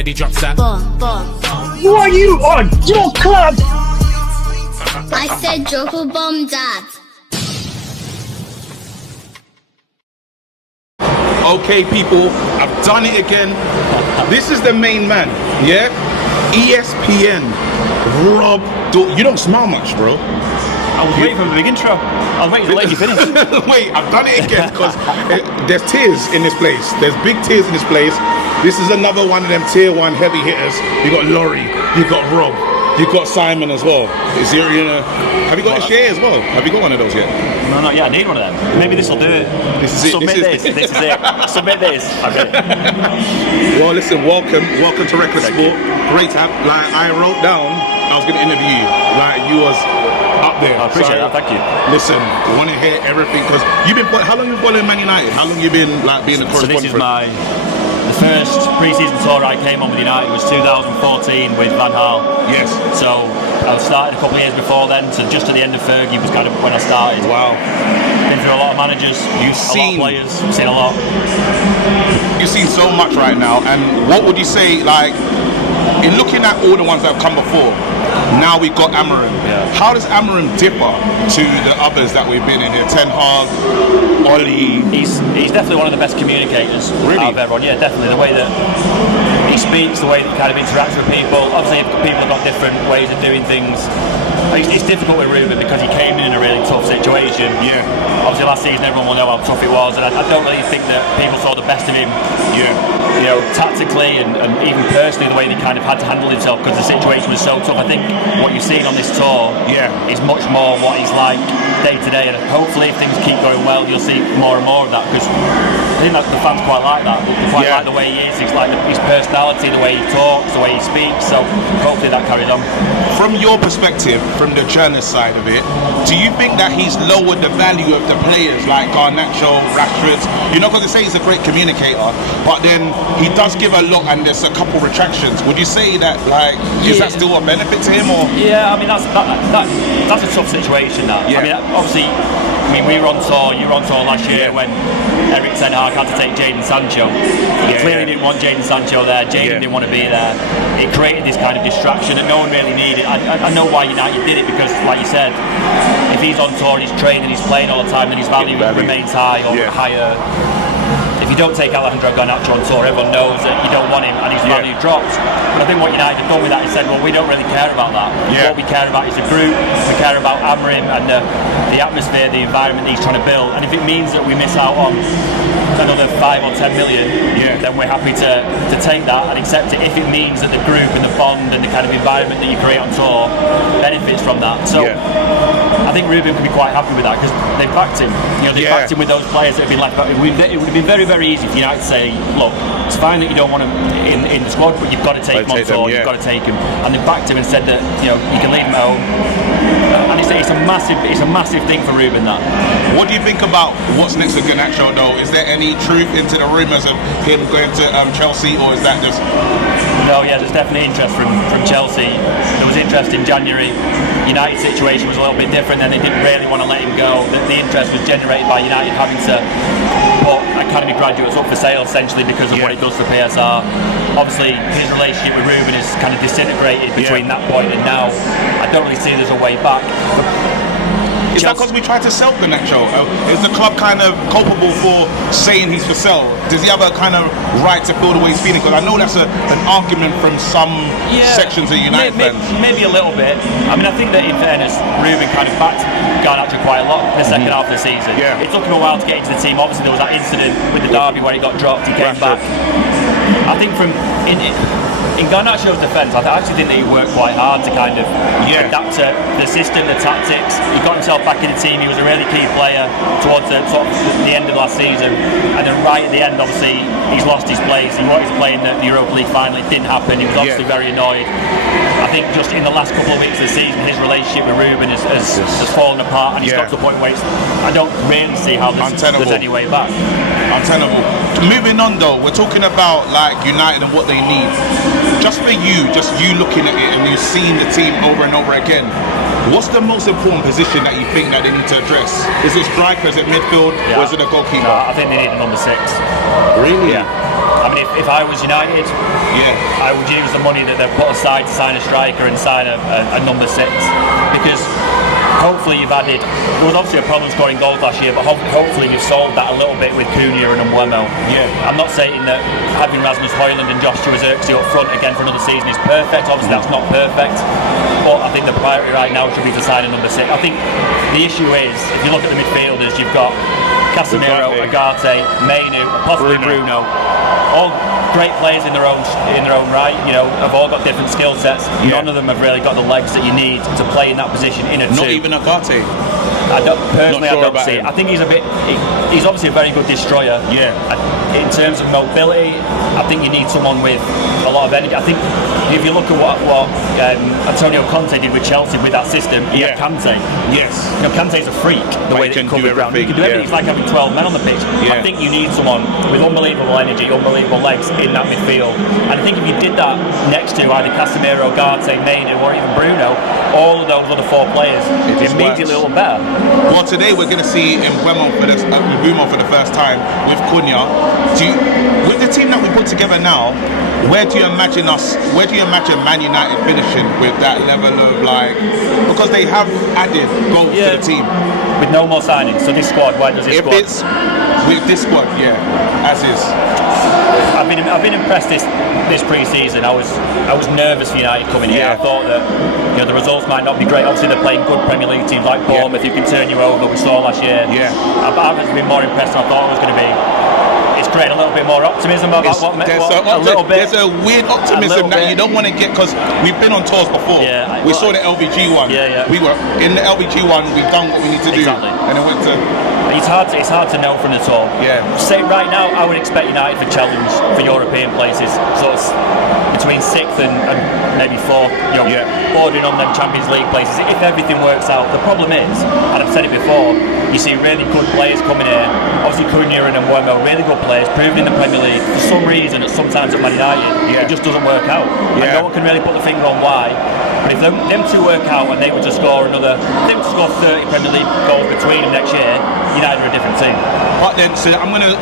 everybody drops that. Bomb, bomb. Who are you on your club? I said drop a bomb, Dad. Okay, people, I've done it again. This is the main man, yeah? ESPN, Rob Dawson. You don't smile much, bro. I was waiting for the big intro. I was waiting to let you finish. Wait, I've done it again because there's tears in this place. There's big tears in this place. This is another one of them tier 1 heavy hitters. You got Laurie, you got Rob, you got Simon as well. Is there, have you got a share as well? Have you got one of those yet? No, not yet. I need one of them. Maybe this will do it. This is it. Submit this. This is it. Submit this. Okay. Well, listen, welcome to Reckless Sport. Great to have. Like I wrote down, I was going to interview you. Like you was up there. I appreciate that. Thank you. Listen, want to hear everything because you've been. How long have you been following Man United? How long have you been like being a correspondent? So this is the first pre-season tour I came on with United was 2014 with Van Gaal. Yes. So I started a couple of years before then, so just at the end of Fergie was kind of when I started. Wow. Been through a lot of managers, a lot of players, seen a lot. You've seen so much right now, and what would you say, like, in looking at all the ones that have come before, now we've got Amorim. Yeah. How does Amorim differ to the others that we've been in here? Ten Hag, Oli. He's definitely one of the best communicators out of everyone. Yeah, definitely. The way that he speaks, the way that he kind of interacts with people. Obviously, people have got different ways of doing things. It's difficult with Ruben because he came in a really tough situation. Yeah. Obviously, last season everyone will know how tough it was, and I don't really think that people saw the best of him. Yeah. You know, tactically and even personally, the way that he kind of had to handle himself because the situation was so tough. I think what you've seen on this tour is much more what he's like day to day, and hopefully if things keep going well, you'll see more and more of that because I think that the fans quite like that. They quite like the way he is. It's like his personality, the way he talks, the way he speaks. So hopefully that carries on. From your perspective, from the journalist side of it, do you think that he's lowered the value of the players like Garnacho, Rashford? You know, because they say he's a great communicator, but then he does give a lot, and there's a couple retractions. Would you say that, like, is that still a benefit to him, or? Yeah, I mean that's a tough situation. That I mean, obviously, we were on tour. You were on tour last year when Eric Ten Hag had to take Jadon Sancho. He clearly didn't want Jadon Sancho there. Jadon didn't want to be there. It created this kind of distraction that no one really needed. I know why United did it because, like you said, if he's on tour, he's training, he's playing all the time, then his value remains high or higher. If you don't take Alejandro Garnacho on tour, everyone knows that you don't want him and his value drops. But I think what United have done with that is said, well, we don't really care about that. What we care about is the group, we care about Amorim and the atmosphere, the environment that he's trying to build. And if it means that we miss out on another 5 or 10 million, then we're happy to take that and accept it if it means that the group and the bond and the kind of environment that you create on tour benefits from that. So I think Ruben can be quite happy with that because they've backed him. You know, they've backed him with those players that have been left back. It would have been very, very easy for United to say, look, it's fine that you don't want him in the squad, but you've got to take him on tour. You've got to take him, and they've backed him and said that you can leave him at home. And it's a massive thing for Ruben. That. What do you think about what's next to Garnacho though? Is there any truth into the rumours of him going to Chelsea, or is that just? No, there's definitely interest from Chelsea. There was interest in January. United's situation was a little bit different, and they didn't really want to let him go. The interest was generated by United having to put academy graduates up for sale essentially because of what it does for PSR. Obviously, his relationship with Ruben is kind of disintegrated between that point and now. I don't really see there's a way back. Is that because we tried to sell Garnacho? Is the club kind of culpable for saying he's for sale? Does he have a kind of right to feel the way he's feeling? Because I know that's an argument from some sections of United fans. Maybe a little bit. I mean, I think that in fairness, Ruben kind of backed Garnacho quite a lot in the second half of the season. It took him a while to get into the team. Obviously, there was that incident with the derby where he got dropped. He came back. I think in Garnacho's defence, I actually think that he worked quite hard to kind of adapt to the system, the tactics. He got himself back in the team. He was a really key player towards the end of last season, and then right at the end, obviously, he's lost his place. He wanted to play in the Europa League final. It didn't happen. He was obviously very annoyed. I think just in the last couple of weeks of the season, his relationship with Ruben has fallen apart, and he's got to a point where I don't really see how there's any way back. Untenable. Moving on though, we're talking about like United and what they need. Just for you, just you looking at it and you've seen the team over and over again, what's the most important position that you think that they need to address? Is it striker, is it midfield, or is it a goalkeeper? No, I think they need a number 6. Really? Yeah. I mean, if I was United, I would use the money that they've put aside to sign a striker and sign a number 6, because hopefully you've added. There was obviously a problem scoring goals last year, but hopefully you've solved that a little bit with Cunha and Mbeumo. I'm not saying that having Rasmus Højlund and Joshua Zirkzee up front again for another season is perfect. Obviously that's not perfect, but I think the priority right now should be to sign a number 6. I think the issue is, if you look at the midfielders, you've got Casemiro, Agate, Mainu, possibly Bruno, all great players in their own right, you know, have all got different skill sets. None of them have really got the legs that you need to play in that position in a 2. Not even Agate. I don't see it. I think he's obviously a very good destroyer. In terms of mobility, I think you need someone with a lot of energy. I think if you look at what Antonio Conte did with Chelsea with that system, he had Kante. You know, Kante's a freak, the way that he covers ground. He can do everything. It's like having 12 men on the pitch. I think you need someone with unbelievable energy, unbelievable legs in that midfield. And I think if you did that next to either Casemiro, Garte, Mainu, or even Bruno, all of those other 4 players immediately look better. Well, today we're going to see Mbeumo for the first time with Cunha. With the team that we put together now, where do you imagine Man United finishing with that level of, like, because they have added goals to the team with no more signings? So this squad, why does this squad? It's with this squad, as is. I've been impressed this pre-season. I was nervous for United coming here. I thought that, you know, the results might not be great. Obviously they're playing good Premier League teams like Bournemouth, who can turn you over. We saw last year. I've been more impressed than I thought I was going to be. It's creating a little bit more optimism about There's a weird optimism that you don't want to get, because we've been on tours before. We saw the LVG one. We were in the LVG one. We've done what we need to do, and it went to. It's hard to know from the tour. Say right now, I would expect United to challenge for European places, sort of between 6th and maybe 4th. You know, bordering on them Champions League places if everything works out. The problem is, and I've said it before, you see really good players coming here. Obviously Cunha and Mbeumo, really good players, proven in the Premier League. For some reason, sometimes at Man United, it just doesn't work out. And no one can really put the finger on why. But if them 2 work out and they were to score 30 Premier League goals between them next year, United are a different team. But then, so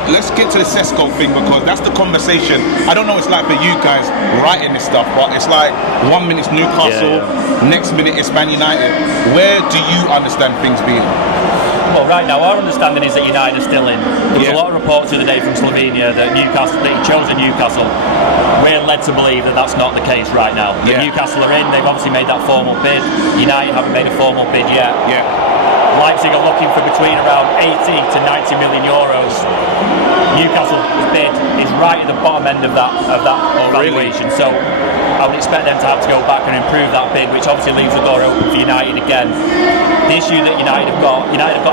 let's get to the Sesko thing, because that's the conversation. I don't know what it's like for you guys writing this stuff, but it's like 1 minute it's Newcastle, next minute it's Man United. Where do you understand things being? Well, right now our understanding is that United are still in. There was a lot of reports the other day from Slovenia that he chose Newcastle. We're led to believe that that's not the case right now. That Newcastle are in. They've obviously made that formal bid. United haven't made a formal bid yet. Leipzig are looking for between around 80 to 90 million euros. Newcastle's bid is right at the bottom end of that valuation. So I would expect them to have to go back and improve that bid, which obviously leaves the door open for United again. The issue that United have got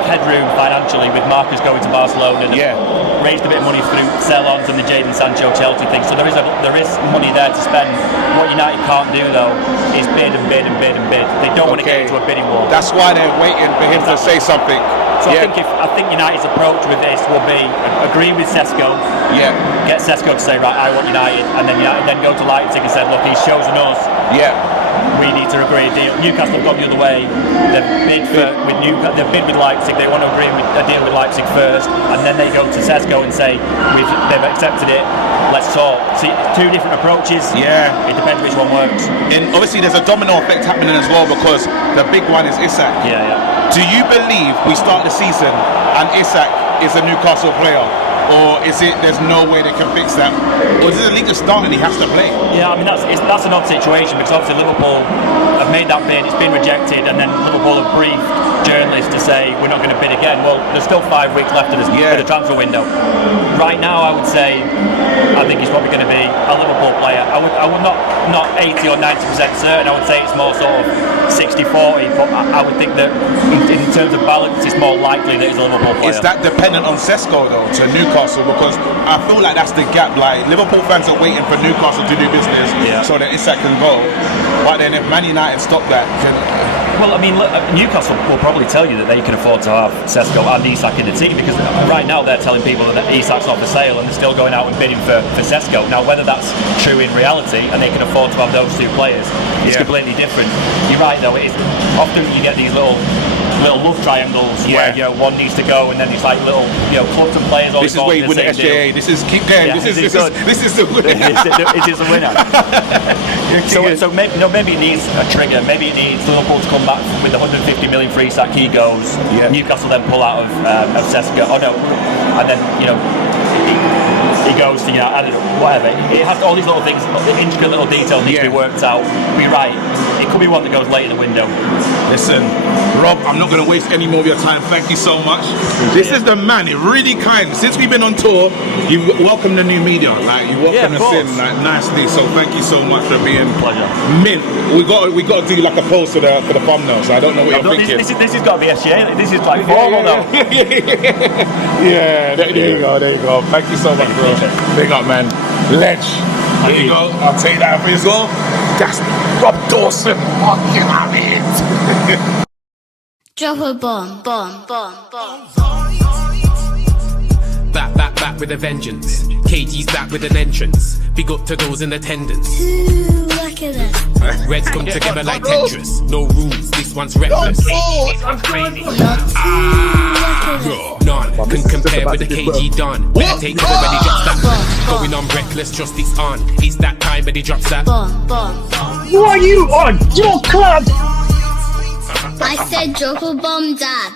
headroom financially with Marcus going to Barcelona. Raised a bit of money through sell-ons and the Jadon Sancho Chelsea thing, so there is money there to spend. What United can't do though is bid and bid and bid and bid. They don't want to get into a bidding war. That's why they're waiting for him to say something. So I think United's approach with this will be agree with Sesko, get Sesko to say, right, I want United, and then United then go to Leipzig and say, look, he's chosen us. We need to agree a deal. Newcastle have gone the other way. They've bid with Leipzig. They want to agree a deal with Leipzig first, and then they go to Sesko and say, they've accepted it. Let's talk. See, 2 different approaches. It depends which one works. And obviously, there's a domino effect happening as well, because the big one is Isak. Do you believe we start the season and Isak is a Newcastle player? Or is it there's no way they can fix that? Or is it a league to start and he has to play? I mean that's an odd situation, because obviously Liverpool have made that bid, it's been rejected, and then Liverpool have briefed journalists to say we're not going to bid again. Well, there's still 5 weeks left of the transfer window. Right now, I would say I think he's probably going to be a Liverpool player. I would not 80 or 90% certain. I would say it's more sort of 60-40, but I would think that in terms of balance, it's more likely that he's a Liverpool player. Is that dependent on Sesko though to Newcastle? Because I feel like that's the gap. Like Liverpool fans are waiting for Newcastle to do business so that Isak can go. But then if Man United stop that, well, I mean, look, Newcastle will probably tell you that they can afford to have Sesko and Isak in the team, because right now they're telling people that Isak's not for sale and they're still going out and bidding for Sesko. Now, whether that's true in reality and they can afford to have those 2 players is completely different. You're right though, it is often you get these little little love triangles where one needs to go, and then it's like little clubs and players. All This is where you win the SJA. This is keep going. Yeah, this is the winner. It is the winner. so maybe it needs a trigger. Maybe it needs Liverpool to come back with the 150 million free sack. He goes. Yeah. Newcastle then pull out of Sesko. Oh no, and then he goes to I don't know, whatever. It has all these little things, intricate little details need to be worked out. Be right. It could be one that goes late in the window. Listen, Rob, I'm not going to waste any more of your time. Thank you so much. This is the man. He's really kind. Since we've been on tour, you welcomed the new media. Like you welcomed us in like nicely. So thank you so much for being mint. We got to do like a post for the thumbnail. So I don't know what you're thinking. This has got to be SGA. This is like formal though. Yeah. There you go. Thank you so much, bro. Big up, man. Ledge. There you go. I'll take that for you as well. That's Rob Dawson. Fucking have it. Drop a bomb. Back with a vengeance. KG's back with an entrance. Big up to those in attendance. Ooh, look at this. Reds come together like Tetris. No rules, this one's reckless. None can compare with the KG Don. Better take cover when he drops that. Going on reckless, just it's on. It's that time when he drops that. Who are you on? Your club! I said drop a bomb, Dad.